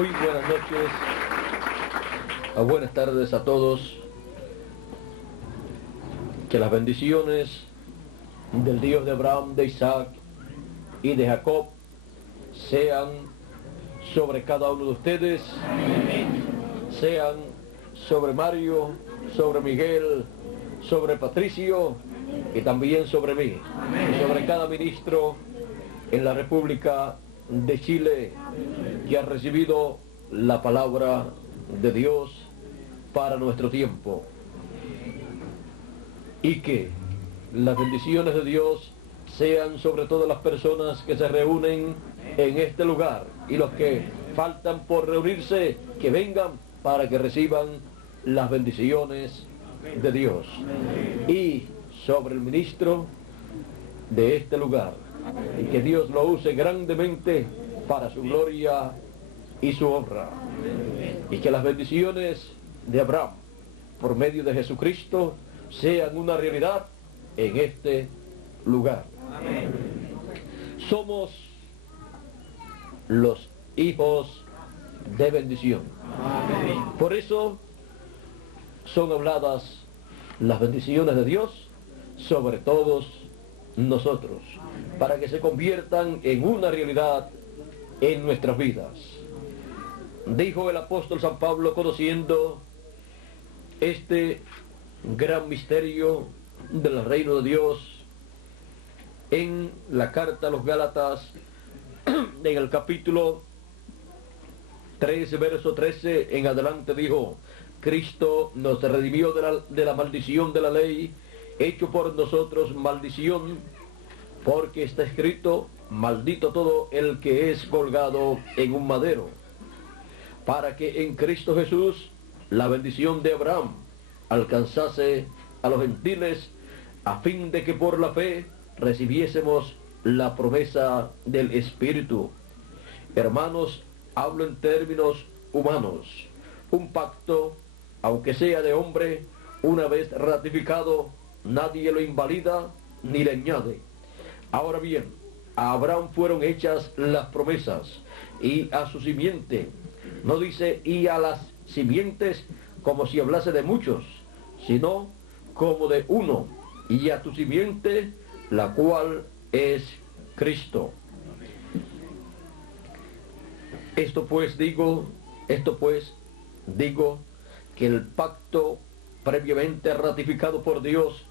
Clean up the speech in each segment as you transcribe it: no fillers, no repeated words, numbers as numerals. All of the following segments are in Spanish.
Muy buenas noches, buenas tardes a todos. Que las bendiciones del Dios de Abraham, de Isaac y de Jacob sean sobre cada uno de ustedes, sean sobre Mario, sobre Miguel, sobre Patricio y también sobre mí, y sobre cada ministro en la República de Chile que ha recibido la palabra de Dios para nuestro tiempo. Y que las bendiciones de Dios sean sobre todas las personas que se reúnen en este lugar y los que faltan por reunirse, que vengan para que reciban las bendiciones de Dios. Y sobre el ministro de este lugar, y que Dios lo use grandemente para su gloria y su honra. Y que las bendiciones de Abraham por medio de Jesucristo sean una realidad en este lugar. Amén. Somos los hijos de bendición. Amén. Por eso son habladas las bendiciones de Dios sobre todos nosotros, para que se conviertan en una realidad en nuestras vidas. Dijo el apóstol San Pablo, conociendo este gran misterio del reino de Dios, en la carta a los Gálatas, en el capítulo 13, verso 13 en adelante, dijo: Cristo nos redimió de la maldición de la ley, hecho por nosotros maldición, porque está escrito: maldito todo el que es colgado en un madero, para que en Cristo Jesús la bendición de Abraham alcanzase a los gentiles, a fin de que por la fe recibiésemos la promesa del Espíritu. Hermanos, hablo en términos humanos. Un pacto, aunque sea de hombre, una vez ratificado, nadie lo invalida ni le añade. Ahora bien, a Abraham fueron hechas las promesas, y a su simiente. No dice y a las simientes como si hablase de muchos, sino como de uno, y a tu simiente, la cual es Cristo. Esto pues digo que el pacto previamente ratificado por Dios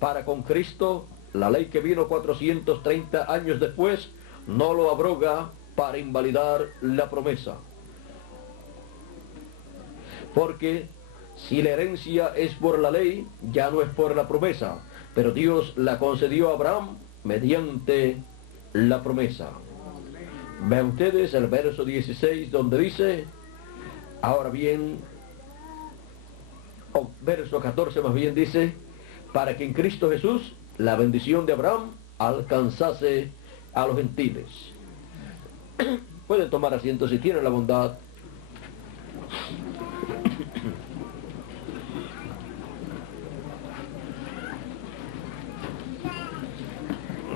para con Cristo, la ley que vino 430 años después, no lo abroga para invalidar la promesa. Porque si la herencia es por la ley, ya no es por la promesa, pero Dios la concedió a Abraham mediante la promesa. Vean ustedes el verso 16, donde dice, ahora bien, verso 14 más bien dice, para que en Cristo Jesús la bendición de Abraham alcanzase a los gentiles. Pueden tomar asiento si tienen la bondad.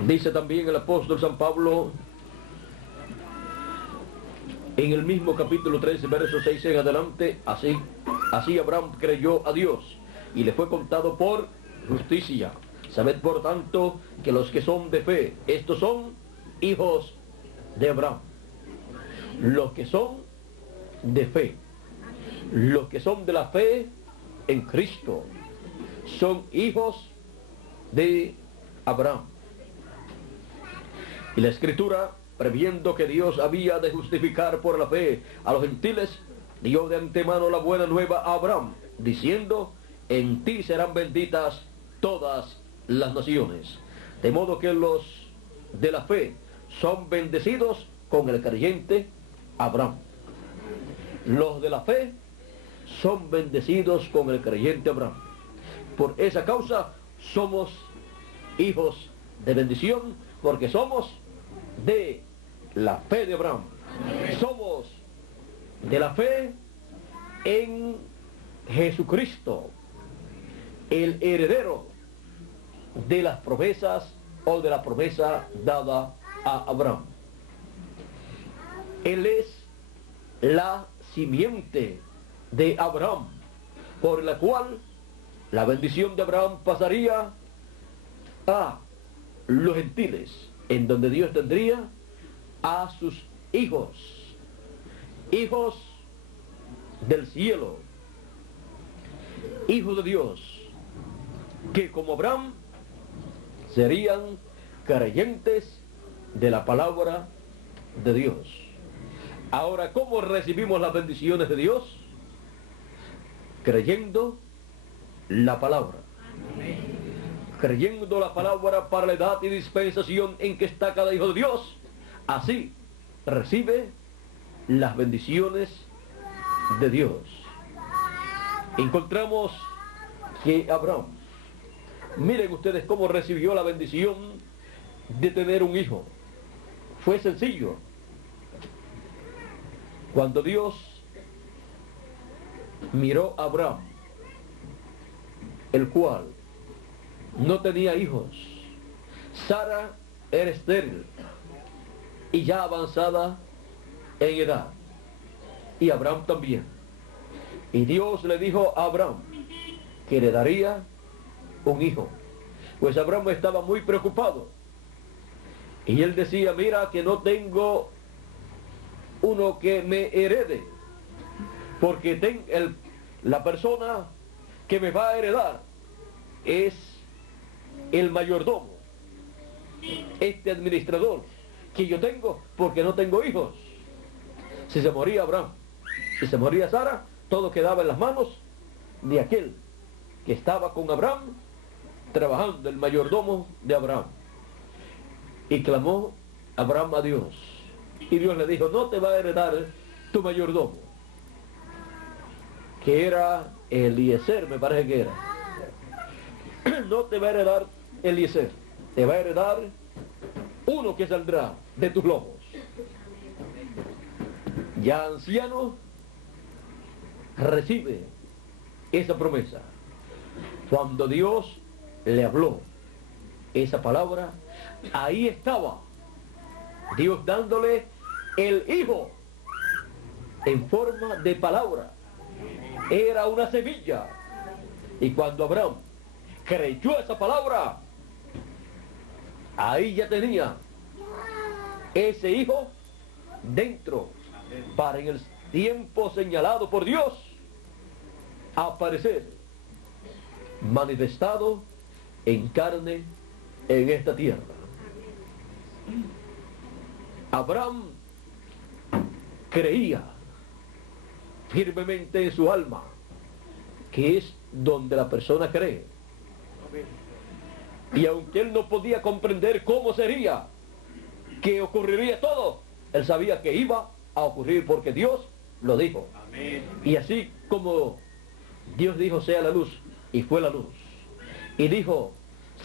Dice también el apóstol San Pablo, en el mismo capítulo 13, verso 6 en adelante, así Abraham creyó a Dios, y le fue contado por justicia. Sabed por tanto que los que son de fe, estos son hijos de Abraham. Los que son de fe, los que son de la fe en Cristo, son hijos de Abraham. Y la Escritura, previendo que Dios había de justificar por la fe a los gentiles, dio de antemano la buena nueva a Abraham, diciendo, en ti serán benditas todas las naciones. De modo que los de la fe son bendecidos con el creyente Abraham. Los de la fe son bendecidos con el creyente Abraham. Por esa causa somos hijos de bendición, porque somos de la fe de Abraham. Somos de la fe en Jesucristo, el heredero de las promesas o de la promesa dada a Abraham. Él es la simiente de Abraham, por la cual la bendición de Abraham pasaría a los gentiles, en donde Dios tendría a sus hijos, hijos del cielo, hijos de Dios, que como Abraham serían creyentes de la palabra de Dios. Ahora, ¿cómo recibimos las bendiciones de Dios? Creyendo la palabra. Creyendo la palabra para la edad y dispensación en que está cada hijo de Dios. Así recibe las bendiciones de Dios. Encontramos que Abraham, miren ustedes cómo recibió la bendición de tener un hijo. Fue sencillo. Cuando Dios miró a Abraham, el cual no tenía hijos, Sara era estéril y ya avanzada en edad, y Abraham también. Y Dios le dijo a Abraham que le daría un hijo, pues Abraham estaba muy preocupado, y él decía: mira que no tengo uno que me herede, porque la persona que me va a heredar es el mayordomo, este administrador que yo tengo, porque no tengo hijos. Si se moría Abraham, si se moría Sara, todo quedaba en las manos de aquel que estaba con Abraham trabajando, el mayordomo de Abraham. Y clamó Abraham a Dios, y Dios le dijo: no te va a heredar tu mayordomo, que era Eliezer, me parece que era. No te va a heredar Eliezer, te va a heredar uno que saldrá de tus lomos. Ya anciano, recibe esa promesa. Cuando Dios le habló esa palabra, ahí estaba Dios dándole el hijo en forma de palabra. Era una semilla. Y cuando Abraham creyó esa palabra, ahí ya tenía ese hijo dentro, para en el tiempo señalado por Dios aparecer manifestado en carne en esta tierra. Abraham creía firmemente en su alma, que es donde la persona cree. Y aunque él no podía comprender cómo sería, que ocurriría todo, él sabía que iba a ocurrir porque Dios lo dijo. Amén. Y así como Dios dijo: sea la luz, y fue la luz. Y dijo: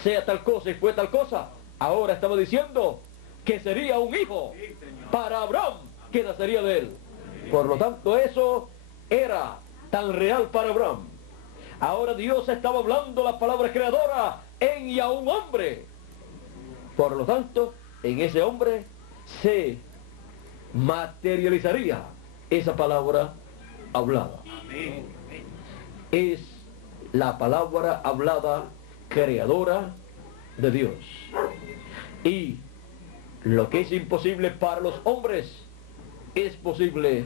sea tal cosa, y fue tal cosa. Ahora estaba diciendo que sería un hijo para Abraham, que nacería de él. Por lo tanto, eso era tan real para Abraham. Ahora Dios estaba hablando la palabra creadora en y a un hombre. Por lo tanto, en ese hombre se materializaría esa palabra hablada. Es la palabra hablada creadora de Dios. Y lo que es imposible para los hombres es posible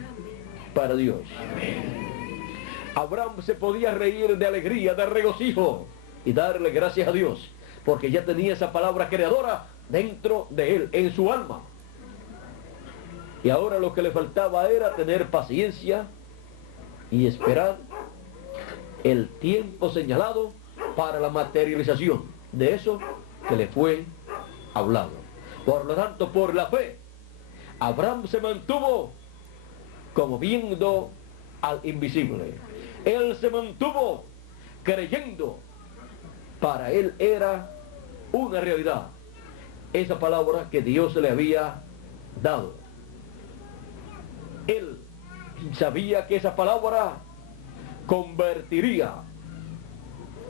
para Dios. Abraham se podía reír de alegría, de regocijo, y darle gracias a Dios, porque ya tenía esa palabra creadora dentro de él, en su alma. Y ahora lo que le faltaba era tener paciencia y esperar el tiempo señalado para la materialización de eso que le fue hablado. Por lo tanto, por la fe, Abraham se mantuvo como viendo al invisible. Él se mantuvo creyendo. Para él era una realidad esa palabra que Dios le había dado. Él sabía que esa palabra convertiría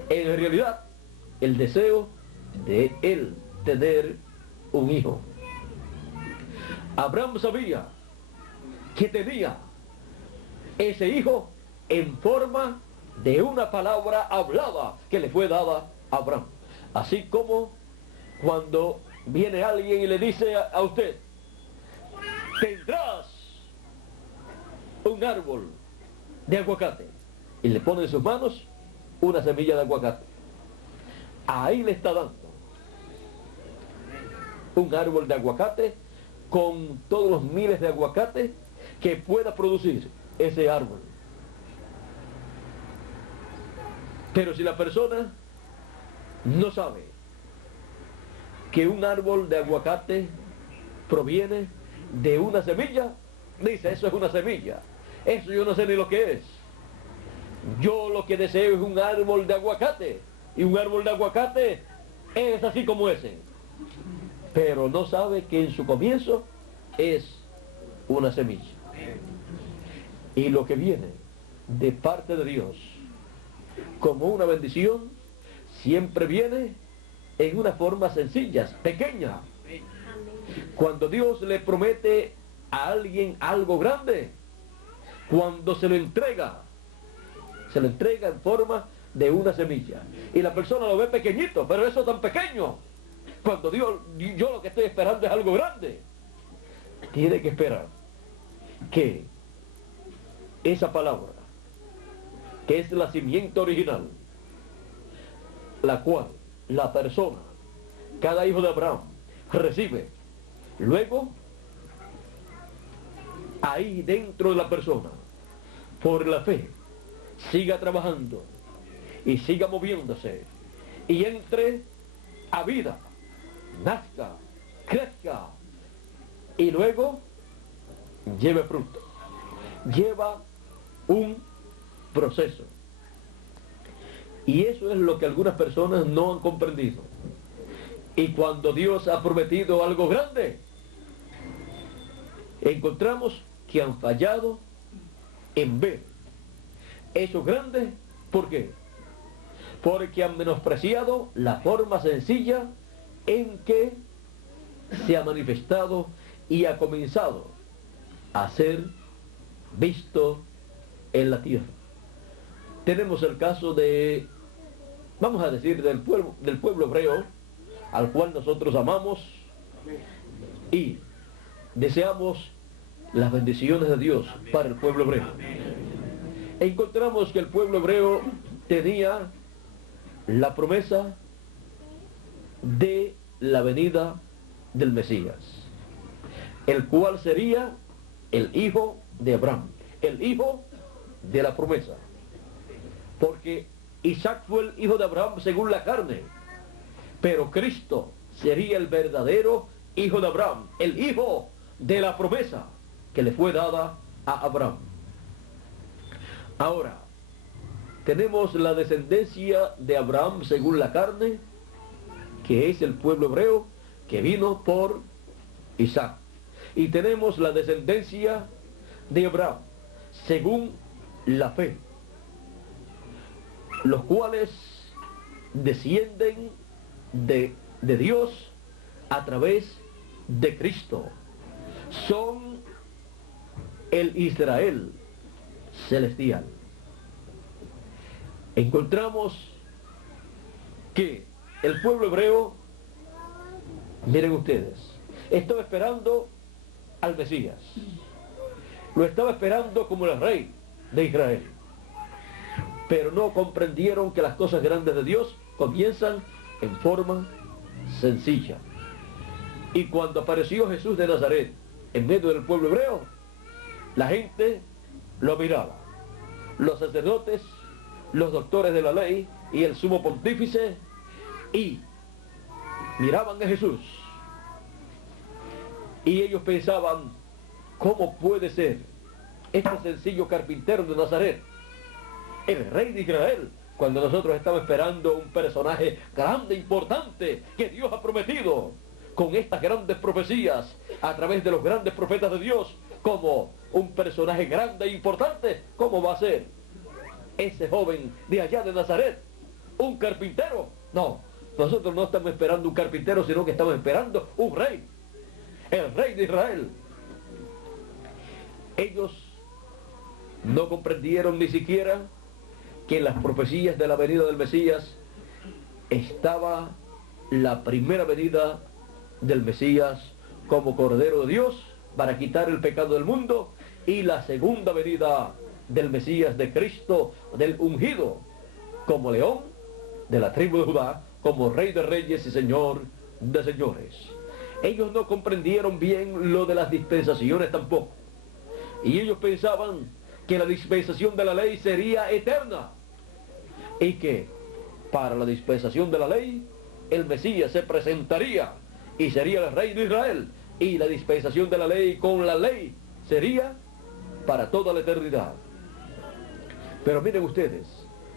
en realidad el deseo de él tener un hijo. Abraham sabía que tenía ese hijo en forma de una palabra hablada que le fue dada a Abraham. Así como cuando viene alguien y le dice a usted, tendrás un árbol de aguacate, y le pone en sus manos una semilla de aguacate. Ahí le está dando un árbol de aguacate con todos los miles de aguacates que pueda producir ese árbol. Pero si la persona no sabe que un árbol de aguacate proviene de una semilla, dice, eso es una semilla, eso yo no sé ni lo que es. Yo lo que deseo es un árbol de aguacate, y un árbol de aguacate es así como ese. Pero no sabe que en su comienzo es una semilla. Y lo que viene de parte de Dios como una bendición, siempre viene en una forma sencilla, pequeña. Cuando Dios le promete a alguien algo grande, cuando se lo entrega en forma de una semilla. Y la persona lo ve pequeñito, pero eso tan pequeño. Cuando Dios, yo lo que estoy esperando es algo grande. Tiene que esperar que esa palabra, que es la simiente original, la cual la persona, cada hijo de Abraham, recibe. Luego, ahí dentro de la persona, por la fe, siga trabajando y siga moviéndose y entre a vida, nazca, crezca y luego lleve fruto. Lleva un proceso. Y eso es lo que algunas personas no han comprendido. Y cuando Dios ha prometido algo grande, encontramos que han fallado en ver eso grande. ¿Por qué? Porque han menospreciado la forma sencilla en que se ha manifestado y ha comenzado a ser visto en la tierra. Tenemos el caso de, vamos a decir, del pueblo hebreo, al cual nosotros amamos y deseamos las bendiciones de Dios para el pueblo hebreo. Encontramos que el pueblo hebreo tenía la promesa de la venida del Mesías, el cual sería el hijo de Abraham, el hijo de la promesa. Porque Isaac fue el hijo de Abraham según la carne, pero Cristo sería el verdadero hijo de Abraham, el hijo de la promesa que le fue dada a Abraham. Ahora, tenemos la descendencia de Abraham según la carne, que es el pueblo hebreo que vino por Isaac. Y tenemos la descendencia de Abraham según la fe, los cuales descienden de Dios a través de Cristo. Son el Israel celestial. Encontramos que el pueblo hebreo, miren ustedes, estaba esperando al Mesías. Lo estaba esperando como el rey de Israel. Pero no comprendieron que las cosas grandes de Dios comienzan en forma sencilla. Y cuando apareció Jesús de Nazaret en medio del pueblo hebreo, la gente lo miraba. Los sacerdotes, los doctores de la ley y el sumo pontífice, y miraban a Jesús. Y ellos pensaban, ¿cómo puede ser este sencillo carpintero de Nazaret el rey de Israel, cuando nosotros estamos esperando un personaje grande, importante, que Dios ha prometido con estas grandes profecías a través de los grandes profetas de Dios, como un personaje grande e importante? ¿Cómo va a ser ese joven de allá de Nazaret un carpintero? No, nosotros no estamos esperando un carpintero, sino que estamos esperando un rey, el rey de Israel. Ellos No comprendieron ni siquiera que en las profecías de la venida del Mesías estaba la primera venida del Mesías como Cordero de Dios para quitar el pecado del mundo, y la segunda venida del Mesías, de Cristo, del ungido, como león de la tribu de Judá, como Rey de reyes y Señor de señores. Ellos no comprendieron bien lo de las dispensaciones tampoco, y ellos pensaban que la dispensación de la ley sería eterna, y que para la dispensación de la ley el Mesías se presentaría y sería el Rey de Israel, y la dispensación de la ley con la ley sería para toda la eternidad. Pero miren ustedes,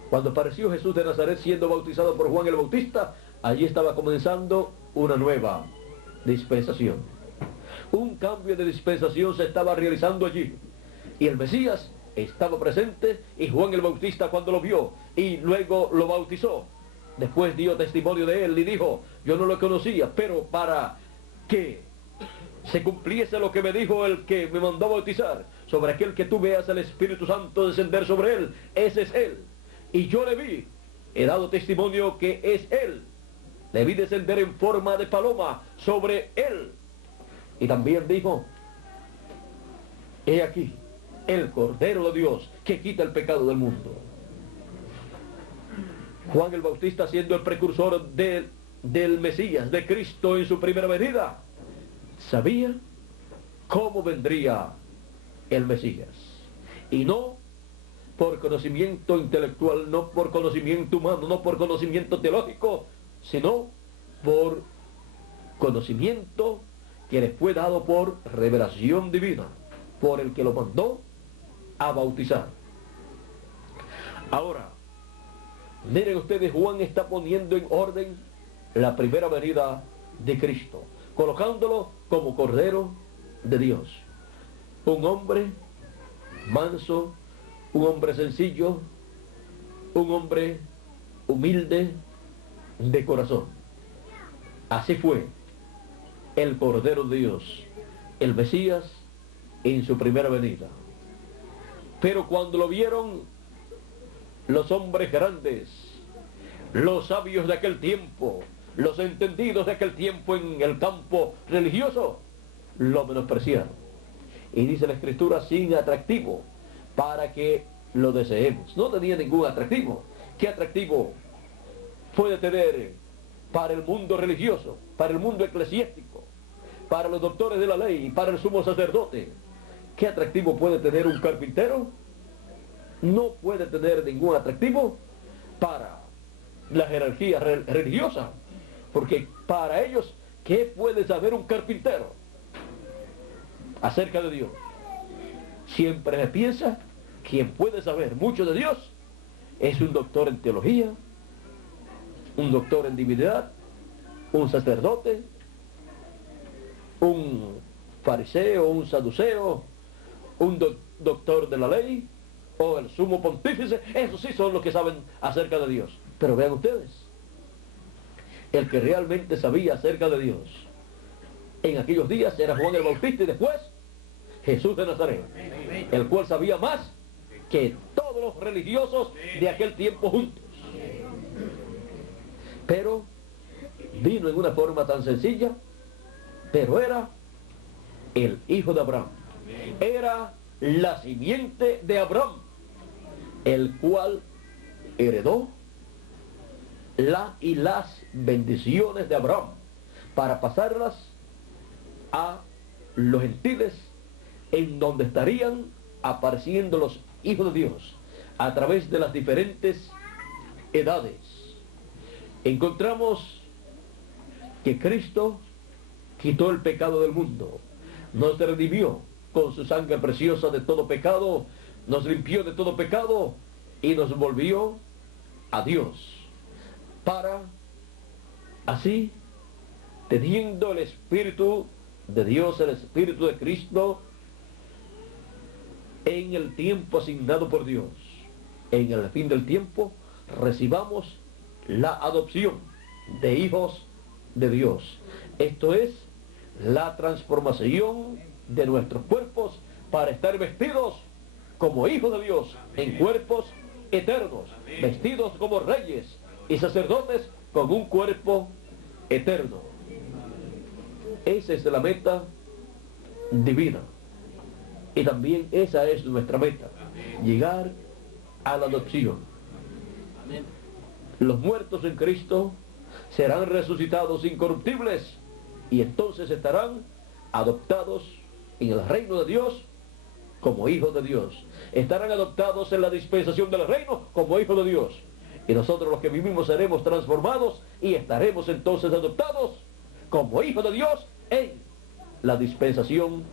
cuando apareció Jesús de Nazaret siendo bautizado por Juan el Bautista, allí estaba comenzando una nueva dispensación. Un cambio de dispensación se estaba realizando allí, y el Mesías estaba presente, y Juan el Bautista, cuando lo vio y luego lo bautizó, después dio testimonio de él y dijo: yo no lo conocía, pero para que se cumpliese lo que me dijo el que me mandó a bautizar, sobre aquel que tú veas el Espíritu Santo descender sobre él, ese es él. Y yo le vi, he dado testimonio que es él. Le vi descender en forma de paloma sobre él. Y también dijo: he aquí el Cordero de Dios que quita el pecado del mundo. Juan el Bautista, siendo el precursor del Mesías, de Cristo en su primera venida, sabía cómo vendría el Mesías. Y no por conocimiento intelectual, no por conocimiento humano, no por conocimiento teológico, sino por conocimiento que les fue dado por revelación divina, por el que lo mandó a bautizar. Ahora, miren ustedes, Juan está poniendo en orden la primera venida de Cristo, colocándolo como Cordero de Dios. Un hombre manso, un hombre sencillo, un hombre humilde de corazón. Así fue el Cordero de Dios, el Mesías, en su primera venida. Pero cuando lo vieron los hombres grandes, los sabios de aquel tiempo, los entendidos de aquel tiempo en el campo religioso, lo menospreciaron. Y dice la Escritura: sin atractivo, para que lo deseemos. No tenía ningún atractivo. ¿Qué atractivo puede tener para el mundo religioso, para el mundo eclesiástico, para los doctores de la ley, para el sumo sacerdote? ¿Qué atractivo puede tener un carpintero? No puede tener ningún atractivo para la jerarquía religiosa, porque para ellos, ¿qué puede saber un carpintero acerca de Dios? Siempre se piensa, quien puede saber mucho de Dios es un doctor en teología, un doctor en divinidad, un sacerdote, un fariseo, un saduceo, un doctor de la ley, o el sumo pontífice. Esos sí son los que saben acerca de Dios. Pero vean ustedes, el que realmente sabía acerca de Dios en aquellos días era Juan el Bautista, y después Jesús de Nazaret, el cual sabía más que todos los religiosos de aquel tiempo juntos. Pero vino en una forma tan sencilla, pero era el hijo de Abraham, era la simiente de Abraham, el cual heredó las bendiciones de Abraham para pasarlas a los gentiles, en donde estarían apareciendo los hijos de Dios a través de las diferentes edades. Encontramos que Cristo quitó el pecado del mundo, nos redimió con su sangre preciosa de todo pecado, nos limpió de todo pecado y nos volvió a Dios, para así, teniendo el Espíritu de Dios, el Espíritu de Cristo, en el tiempo asignado por Dios, en el fin del tiempo, recibamos la adopción de hijos de Dios. Esto es la transformación de nuestros cuerpos para estar vestidos como hijos de Dios, en cuerpos eternos, vestidos como reyes y sacerdotes con un cuerpo eterno. Esa es la meta divina. Y también esa es nuestra meta, llegar a la adopción. Los muertos en Cristo serán resucitados incorruptibles y entonces estarán adoptados en el reino de Dios como hijos de Dios. Estarán adoptados en la dispensación del reino como hijos de Dios. Y nosotros los que vivimos seremos transformados y estaremos entonces adoptados como hijos de Dios en la dispensación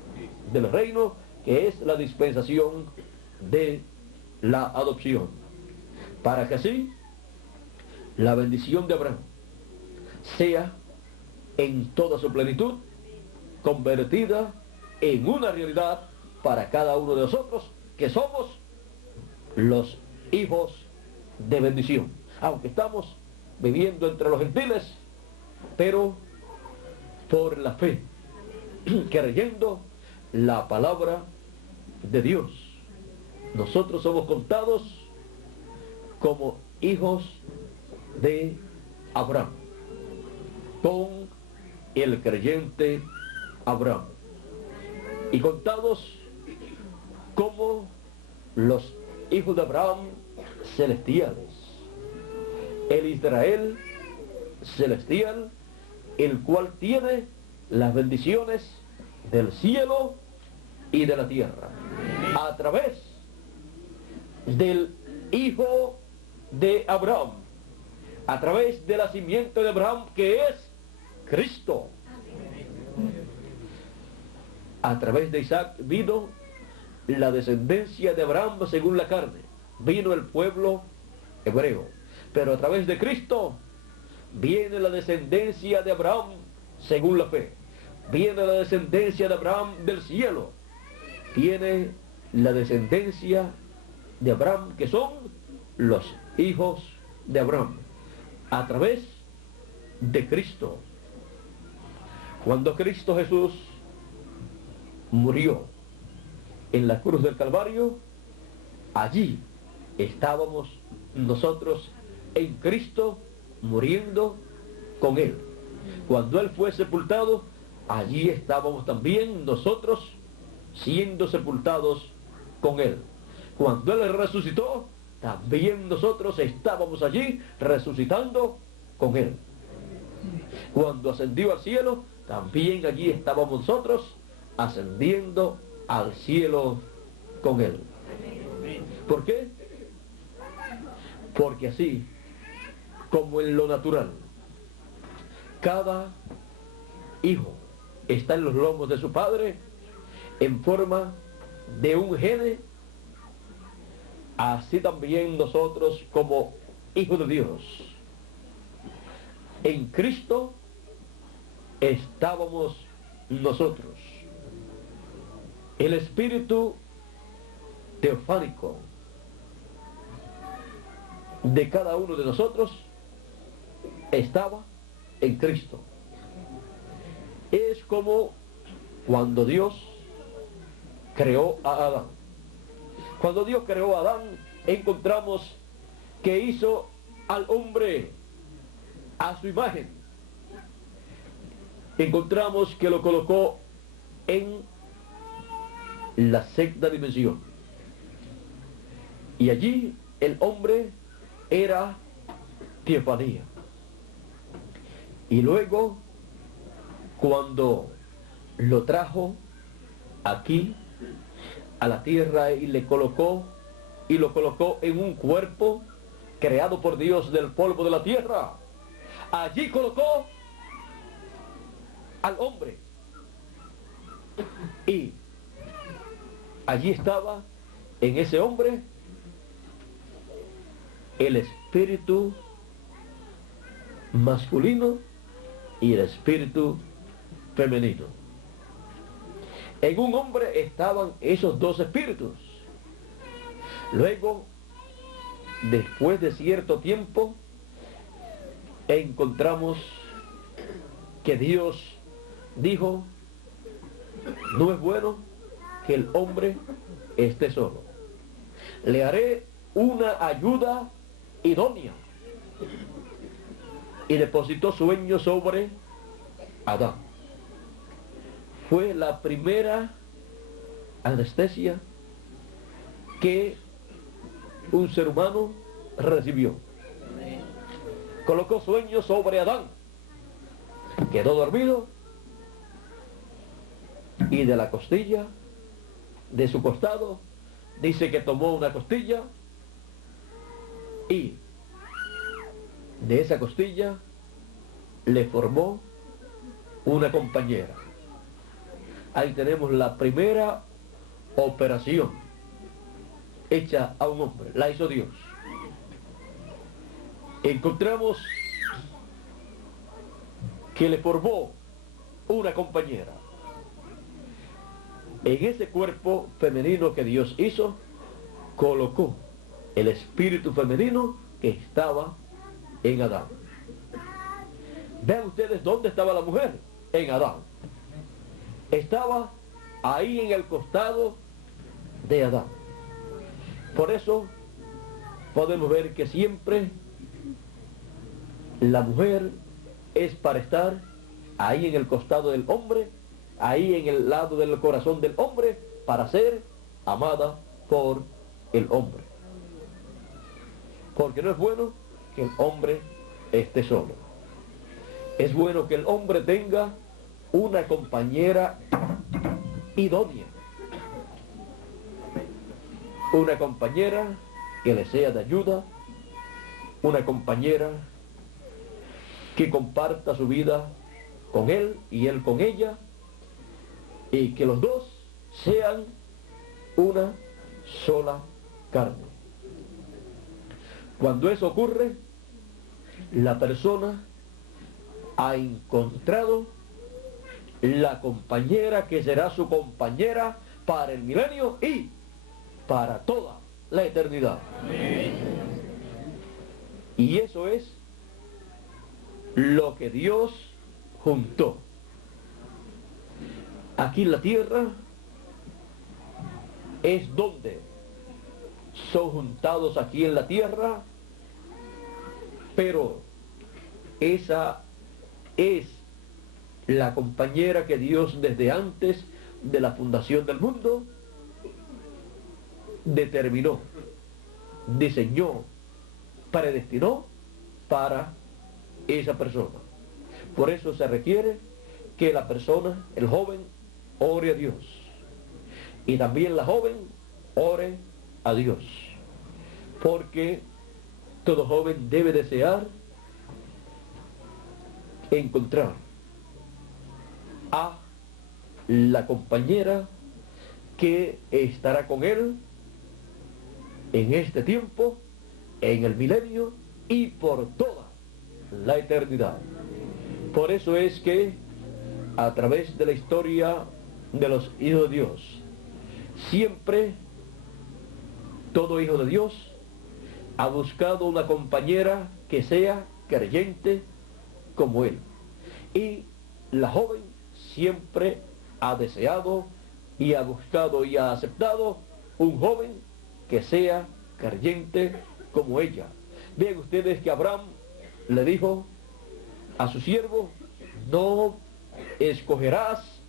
del reino, que es la dispensación de la adopción. Para que así la bendición de Abraham sea en toda su plenitud convertida en una realidad para cada uno de nosotros, que somos los hijos de bendición. Aunque estamos viviendo entre los gentiles, pero por la fe, creyendo la palabra de Dios, nosotros somos contados como hijos de Abraham, con el creyente Abraham, y contados como los hijos de Abraham celestiales, el Israel celestial, el cual tiene las bendiciones del cielo y de la tierra, a través del hijo de Abraham, a través de la simiente de Abraham, que es Cristo. A través de Isaac vino la descendencia de Abraham según la carne, vino el pueblo hebreo, pero a través de Cristo viene la descendencia de Abraham según la fe, viene la descendencia de Abraham del cielo, viene la descendencia de Abraham, que son los hijos de Abraham, a través de Cristo. Cuando Cristo Jesús murió en la cruz del Calvario, allí estábamos nosotros en Cristo muriendo con Él. Cuando Él fue sepultado, allí estábamos también nosotros siendo sepultados con Él. Cuando Él resucitó, también nosotros estábamos allí resucitando con Él. Cuando ascendió al cielo, también allí estábamos nosotros ascendiendo al cielo con Él. ¿Por qué? Porque así como en lo natural cada hijo está en los lomos de su padre en forma de un gene, así también nosotros como hijos de Dios en Cristo estábamos nosotros. El espíritu teofánico de cada uno de nosotros estaba en Cristo. Es como cuando Dios creó a Adán. Cuando Dios creó a Adán, encontramos que hizo al hombre a su imagen. Encontramos que lo colocó en la sexta dimensión. Y allí el hombre era teofanía. Y luego, cuando lo trajo aquí a la tierra y lo colocó en un cuerpo creado por Dios del polvo de la tierra, allí colocó al hombre. Y allí estaba en ese hombre el espíritu masculino y el espíritu femenino. En un hombre estaban esos dos espíritus. Luego, después de cierto tiempo, encontramos que Dios dijo: no es bueno que el hombre esté solo. le haré una ayuda idónea. Y depositó sueño sobre Adán. Fue la primera anestesia que un ser humano recibió. Colocó sueño sobre Adán. Quedó dormido y de la costilla, de su costado, dice que tomó una costilla y de esa costilla le formó una compañera. Ahí tenemos la primera operación hecha a un hombre, la hizo Dios. Encontramos que le formó una compañera. En ese cuerpo femenino que Dios hizo, colocó el espíritu femenino que estaba en Adán. Vean ustedes dónde estaba la mujer, en Adán. Estaba ahí en el costado de Adán. Por eso podemos ver que siempre la mujer es para estar ahí en el costado del hombre, ahí en el lado del corazón del hombre, para ser amada por el hombre. Porque no es bueno que el hombre esté solo. Es bueno que el hombre tenga una compañera idónea. Una compañera que le sea de ayuda, una compañera que comparta su vida con él y él con ella, y que los dos sean una sola carne. Cuando eso ocurre, la persona ha encontrado la compañera que será su compañera para el milenio y para toda la eternidad. Amén. Y eso es lo que Dios juntó. Aquí en la tierra es donde son juntados aquí en la tierra, pero esa es la compañera que Dios desde antes de la fundación del mundo determinó, diseñó, predestinó para esa persona. Por eso se requiere que la persona, el joven, ore a Dios. Y también la joven ore a Dios. Porque todo joven debe desear encontrar a la compañera que estará con él en este tiempo, en el milenio y por toda la eternidad. Por eso es que a través de la historia de los hijos de Dios, siempre todo hijo de Dios ha buscado una compañera que sea creyente como él. Y la joven siempre ha deseado y ha buscado y ha aceptado un joven que sea creyente como ella. Vean ustedes que Abraham le dijo a su siervo: no escogerás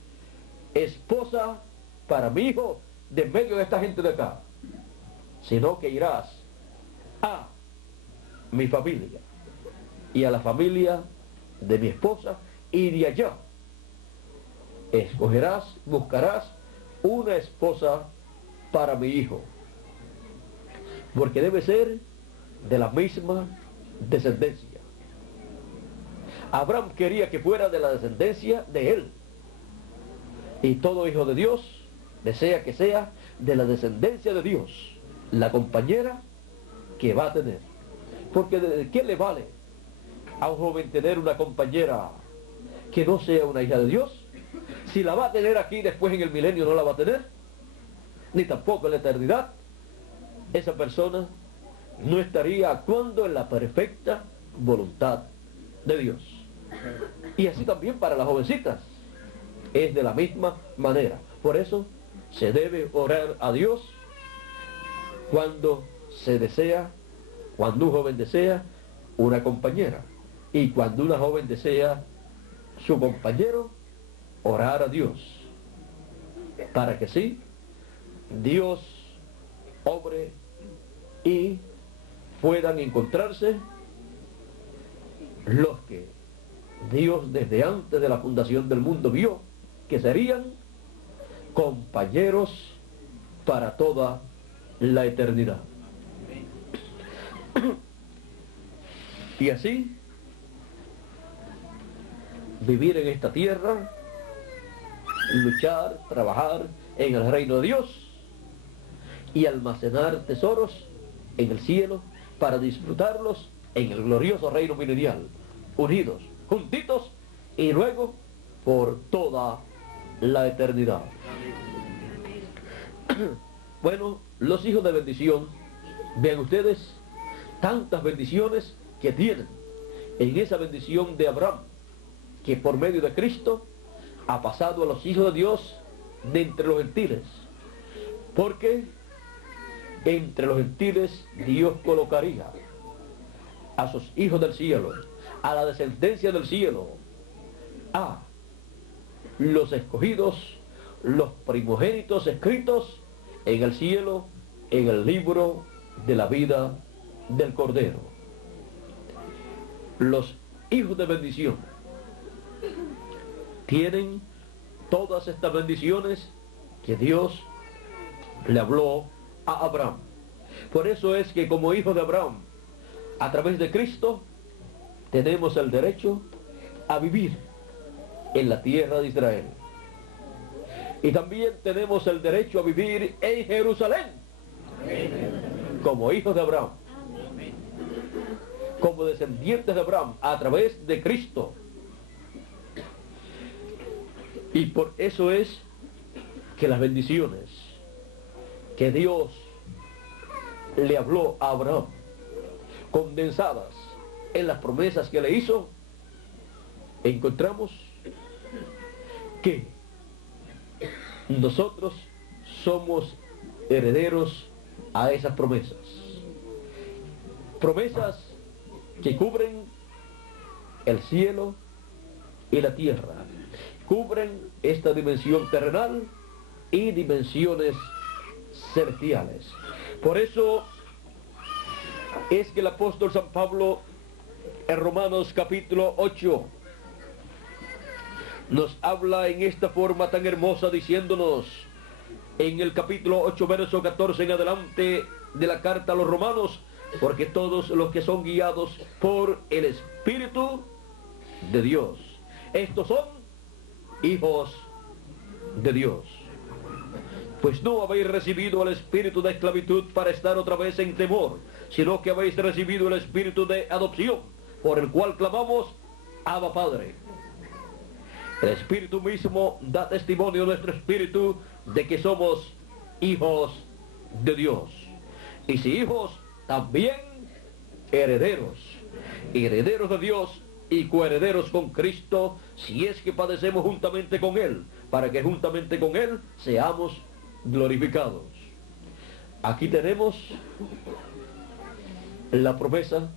esposa para mi hijo de medio de esta gente de acá, sino que irás a mi familia y a la familia de mi esposa, y de allá escogerás, buscarás una esposa para mi hijo, porque debe ser de la misma descendencia. Abraham quería que fuera de la descendencia de él, y todo hijo de Dios desea que sea de la descendencia de Dios la compañera que va a tener. Porque ¿de qué le vale a un joven tener una compañera que no sea una hija de Dios? Si la va a tener aquí, después en el milenio no la va a tener, ni tampoco en la eternidad. Esa persona no estaría actuando en la perfecta voluntad de Dios. Y así también para las jovencitas es de la misma manera. Por eso se debe orar a Dios cuando un joven desea una compañera, y cuando una joven desea su compañero, orar a Dios, para que sí, Dios obre y puedan encontrarse los que Dios desde antes de la fundación del mundo vio que serían compañeros para toda la eternidad. Y así, vivir en esta tierra, luchar, trabajar en el reino de Dios y almacenar tesoros en el cielo para disfrutarlos en el glorioso reino milenial, unidos, juntitos y luego por toda la eternidad. Bueno, los hijos de bendición, vean ustedes tantas bendiciones que tienen en esa bendición de Abraham, que por medio de Cristo ha pasado a los hijos de Dios de entre los gentiles, porque entre los gentiles Dios colocaría a sus hijos del cielo, a la descendencia del cielo, a los escogidos, los primogénitos escritos en el cielo, en el libro de la vida del Cordero. Los hijos de bendición tienen todas estas bendiciones que Dios le habló a Abraham. Por eso es que como hijos de Abraham, a través de Cristo, tenemos el derecho a vivir en la tierra de Israel. Y también tenemos el derecho a vivir en Jerusalén, como hijos de Abraham, como descendientes de Abraham, a través de Cristo. Y por eso es que las bendiciones que Dios le habló a Abraham, condensadas en las promesas que le hizo, encontramos que nosotros somos herederos a esas promesas. Promesas que cubren el cielo y la tierra, cubren esta dimensión terrenal y dimensiones celestiales. Por eso es que el apóstol San Pablo en Romanos capítulo 8 nos habla en esta forma tan hermosa, diciéndonos en el capítulo 8 verso 14 en adelante de la carta a los romanos: porque todos los que son guiados por el Espíritu de Dios, estos son hijos de Dios. Pues no habéis recibido el espíritu de esclavitud para estar otra vez en temor, sino que habéis recibido el espíritu de adopción, por el cual clamamos: Abba, Padre. El Espíritu mismo da testimonio a nuestro espíritu de que somos hijos de Dios. Y si hijos, también herederos, herederos de Dios y coherederos con Cristo, si es que padecemos juntamente con Él, para que juntamente con Él seamos glorificados. Aquí tenemos la promesa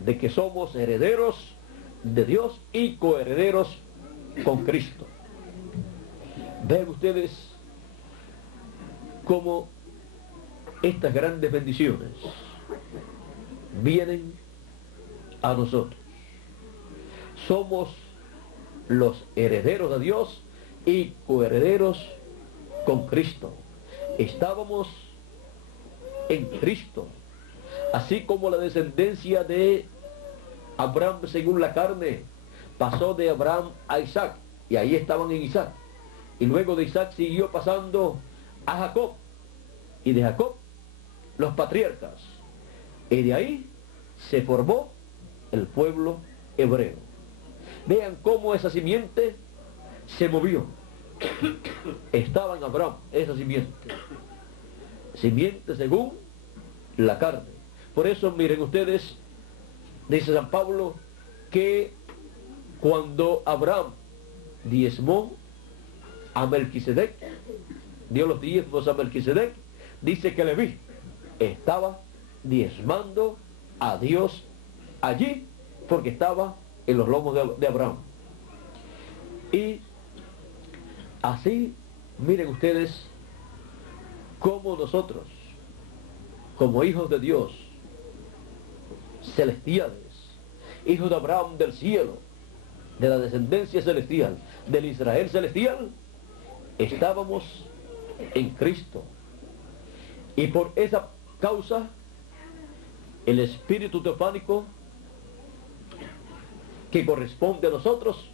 de que somos herederos de Dios y coherederos con Cristo. Vean ustedes cómo estas grandes bendiciones vienen a nosotros. Somos los herederos de Dios y coherederos con Cristo. Estábamos en Cristo, así como la descendencia de Abraham según la carne pasó de Abraham a Isaac, y ahí estaban en Isaac, y luego de Isaac siguió pasando a Jacob, y de Jacob los patriarcas, y de ahí se formó el pueblo hebreo. Vean cómo esa simiente se movió. Estaba en Abraham esa simiente según la carne. Por eso miren ustedes, dice San Pablo, que cuando Abraham diezmó a Melquisedec, dio los diezmos a Melquisedec, dice que Leví, estaba diezmando a Dios allí, porque estaba en los lomos de Abraham. Y así, miren ustedes, como nosotros, como hijos de Dios, celestiales, hijos de Abraham del cielo, de la descendencia celestial, del Israel celestial, estábamos en Cristo. Y por esa causa, el espíritu teofánico que corresponde a nosotros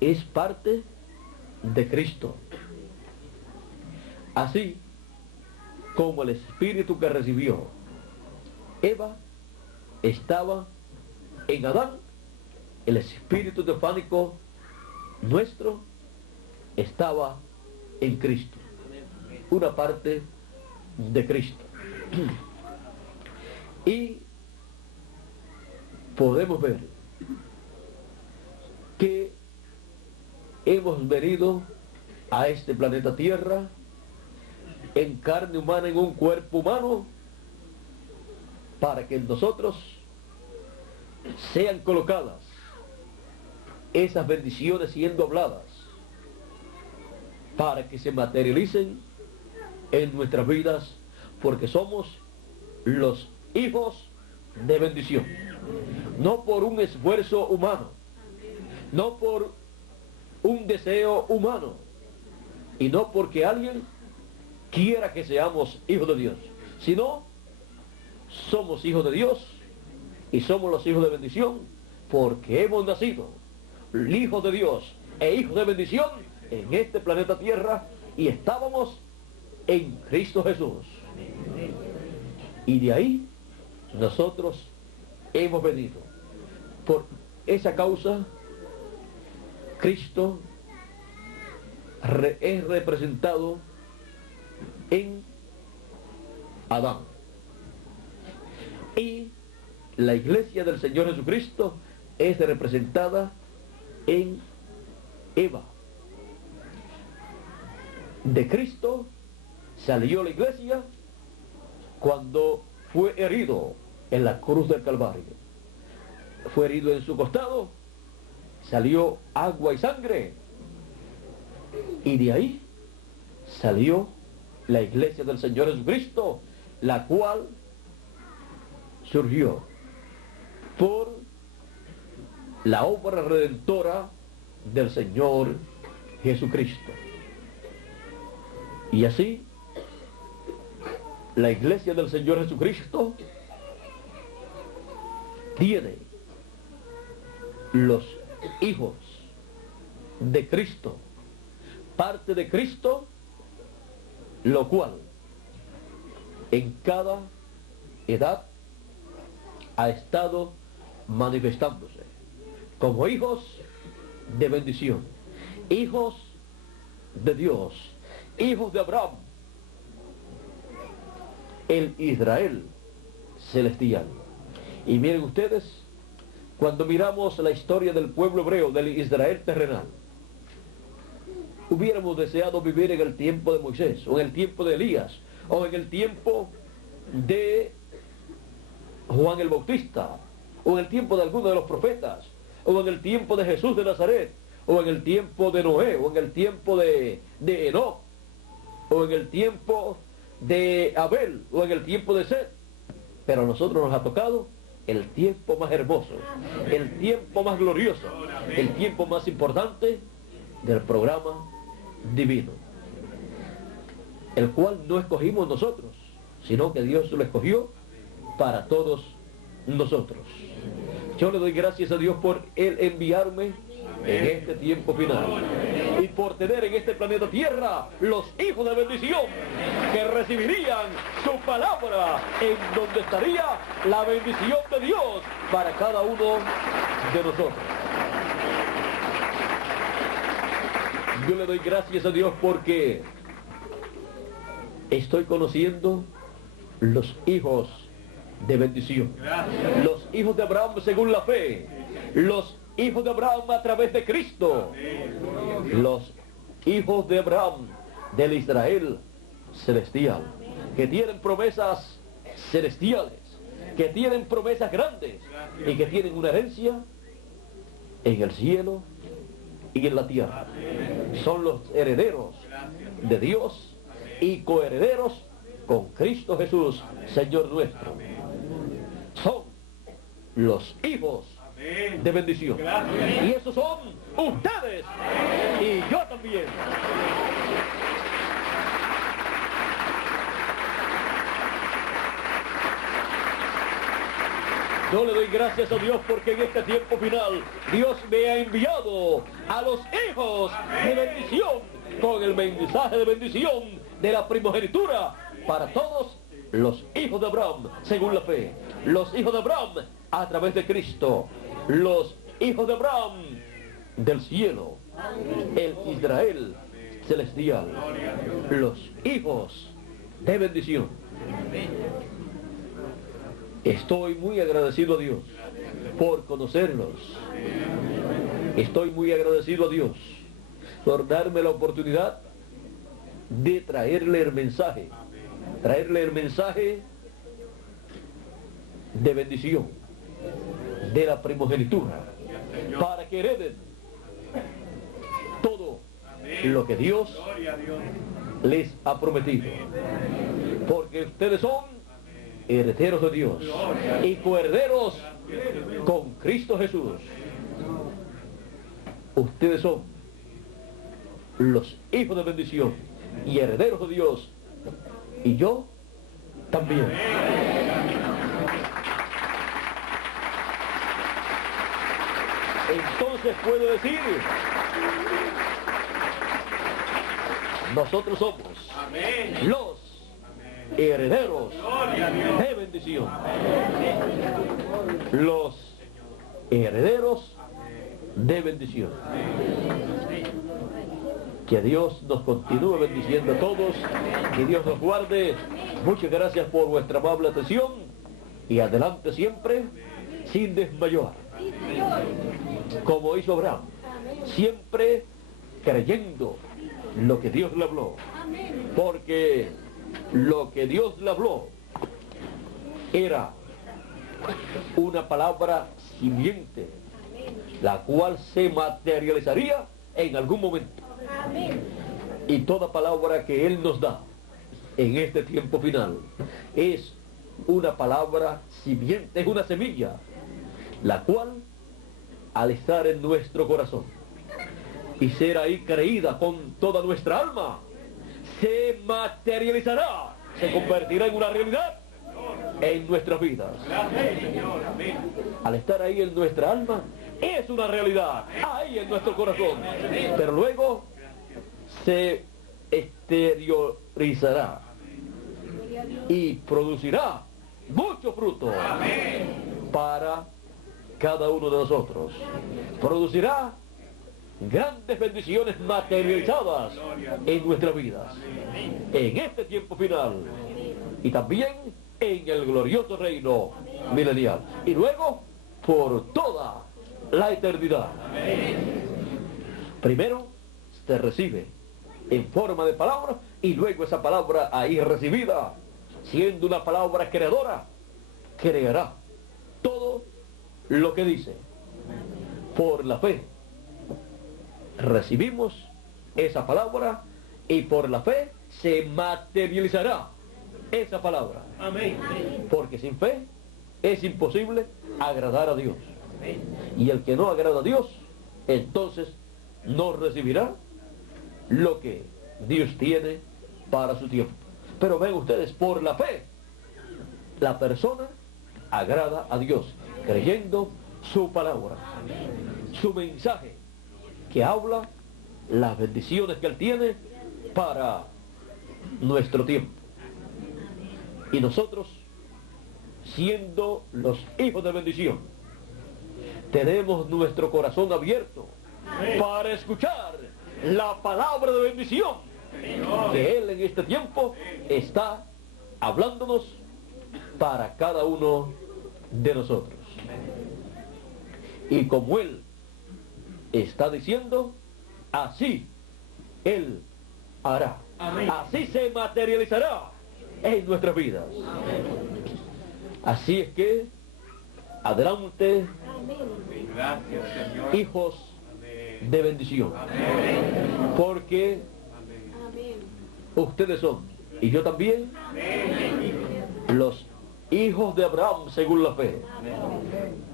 es parte de Cristo. Así como el espíritu que recibió Eva estaba en Adán, el espíritu teofánico nuestro estaba en Cristo, una parte de Cristo. Y podemos ver que hemos venido a este planeta Tierra en carne humana, en un cuerpo humano, para que en nosotros sean colocadas esas bendiciones siendo habladas, para que se materialicen en nuestras vidas, porque somos los hijos de bendición, no por un esfuerzo humano, no por un deseo humano, y no porque alguien quiera que seamos hijos de Dios, sino somos hijos de Dios y somos los hijos de bendición porque hemos nacido hijos de Dios e hijos de bendición en este planeta Tierra, y estábamos en Cristo Jesús. Y de ahí nosotros hemos venido. Por esa causa, Cristo es representado en Adán. Y la iglesia del Señor Jesucristo es representada en Eva. De Cristo salió la iglesia cuando fue herido en la cruz del Calvario. Fue herido en su costado, salió agua y sangre, y de ahí salió la iglesia del Señor Jesucristo, la cual surgió por la obra redentora del Señor Jesucristo. Y así, la iglesia del Señor Jesucristo tiene los hijos de Cristo, parte de Cristo, lo cual en cada edad ha estado manifestándose como hijos de bendición, hijos de Dios, hijos de Abraham, el Israel celestial. Y miren ustedes, cuando miramos la historia del pueblo hebreo, del Israel terrenal, hubiéramos deseado vivir en el tiempo de Moisés, o en el tiempo de Elías, o en el tiempo de Juan el Bautista, o en el tiempo de alguno de los profetas, o en el tiempo de Jesús de Nazaret, o en el tiempo de Noé, o en el tiempo de Enoc, o en el tiempo de Abel, o en el tiempo de Set. Pero a nosotros nos ha tocado el tiempo más hermoso, el tiempo más glorioso, el tiempo más importante del programa divino, el cual no escogimos nosotros, sino que Dios lo escogió para todos nosotros. Yo le doy gracias a Dios por Él enviarme en este tiempo final y por tener en este planeta Tierra los hijos de bendición que recibirían su palabra, en donde estaría la bendición de Dios para cada uno de nosotros. Yo le doy gracias a Dios porque estoy conociendo los hijos de bendición, los hijos de Abraham según la fe, los hijos de Abraham a través de Cristo, los hijos de Abraham del Israel celestial. que tienen promesas celestiales, que tienen promesas grandes y que tienen una herencia en el cielo y en la tierra. Son los herederos de Dios y coherederos con Cristo Jesús, Señor nuestro. Son los hijos de bendición. Y esos son ustedes y yo también. Yo le doy gracias a Dios porque en este tiempo final Dios me ha enviado a los hijos de bendición con el mensaje de bendición de la primogenitura para todos los hijos de Abraham según la fe. Los hijos de Abraham a través de Cristo. Los hijos de Abraham del cielo. El Israel celestial. Los hijos de bendición. Estoy muy agradecido a Dios por conocerlos. Estoy muy agradecido a Dios por darme la oportunidad de traerle el mensaje de bendición, de la primogenitura, para que hereden todo lo que Dios les ha prometido. Porque ustedes son herederos de Dios y coherederos con Cristo Jesús. Ustedes son los hijos de bendición y herederos de Dios, y yo también. Entonces puedo decir, nosotros somos los herederos de bendición. Los herederos de bendición. Que Dios nos continúe bendiciendo a todos, que Dios nos guarde. Muchas gracias por vuestra amable atención y adelante siempre sin desmayar, como hizo Abraham, siempre creyendo lo que Dios le habló, porque lo que Dios le habló era una palabra simiente, la cual se materializaría en algún momento. Y toda palabra que Él nos da en este tiempo final es una palabra simiente, es una semilla, la cual al estar en nuestro corazón y ser ahí creída con toda nuestra alma, se materializará, se convertirá en una realidad en nuestras vidas. Al estar ahí en nuestra alma, es una realidad, ahí en nuestro corazón, pero luego se exteriorizará y producirá mucho fruto para cada uno de nosotros. Producirá grandes bendiciones materializadas en nuestras vidas, en este tiempo final y también en el glorioso reino milenial, y luego por toda la eternidad. Primero se recibe en forma de palabra y luego esa palabra ahí recibida, siendo una palabra creadora, creará todo lo que dice. Por la fe recibimos esa palabra y por la fe se materializará esa palabra. Amén. Porque sin fe es imposible agradar a Dios. Y el que no agrada a Dios, entonces no recibirá lo que Dios tiene para su tiempo. Pero ven ustedes, por la fe, la persona agrada a Dios, creyendo su palabra, su mensaje, que habla las bendiciones que Él tiene para nuestro tiempo. Y nosotros, siendo los hijos de bendición, tenemos nuestro corazón abierto para escuchar la palabra de bendición que Él en este tiempo está hablándonos para cada uno de nosotros. Y como Él está diciendo, así Él hará. Así se materializará en nuestras vidas. Así es que, adelante, hijos de bendición, porque ustedes son, y yo también, los hijos de Abraham según la fe,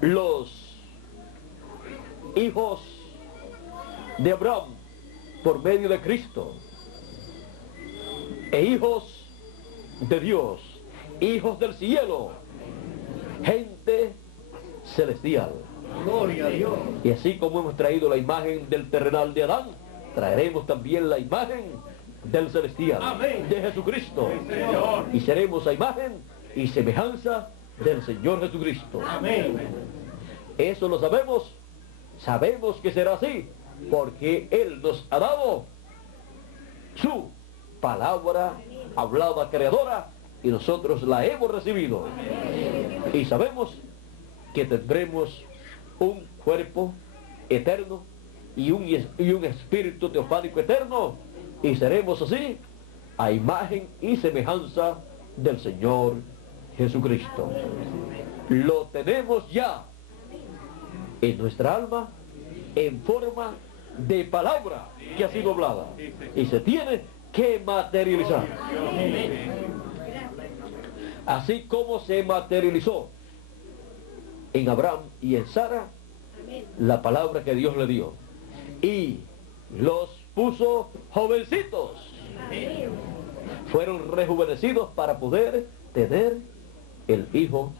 los hijos de Abraham por medio de Cristo, e hijos de Dios, hijos del cielo, gente celestial. Gloria a Dios. Y así como hemos traído la imagen del terrenal de Adán, traeremos también la imagen del celestial, Amén, de Jesucristo. Sí, Señor. Y seremos a imagen y semejanza del Señor Jesucristo. Amén. Eso lo sabemos, sabemos que será así, porque Él nos ha dado su palabra hablada creadora y nosotros la hemos recibido. Y sabemos que tendremos un cuerpo eterno y un espíritu teofánico eterno, y seremos así a imagen y semejanza del Señor Jesucristo. Lo tenemos ya en nuestra alma en forma de palabra que ha sido hablada y se tiene que materializar. Así como se materializó en Abraham y en Sara la palabra que Dios le dio, y los puso jovencitos, fueron rejuvenecidos para poder tener el hijo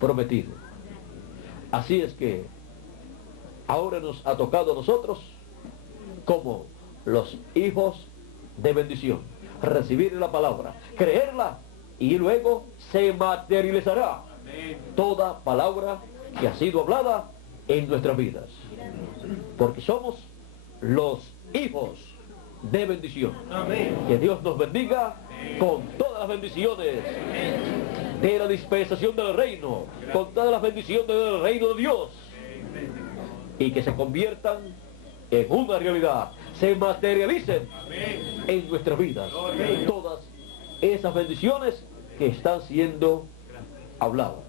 prometido. Así es que ahora nos ha tocado a nosotros, como los hijos de bendición, recibir la palabra, creerla, y luego se materializará toda palabra que ha sido hablada en nuestras vidas, porque somos los hijos de bendición. Amén. Que Dios nos bendiga con todas las bendiciones de la dispensación del reino, con todas las bendiciones del reino de Dios, y que se conviertan en una realidad, se materialicen en nuestras vidas todas esas bendiciones que están siendo habladas.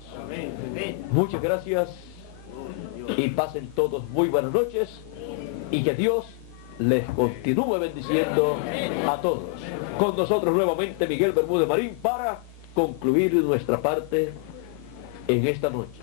Muchas gracias y pasen todos muy buenas noches, y que Dios les continúe bendiciendo a todos. Con nosotros nuevamente Miguel Bermúdez Marín para concluir nuestra parte en esta noche.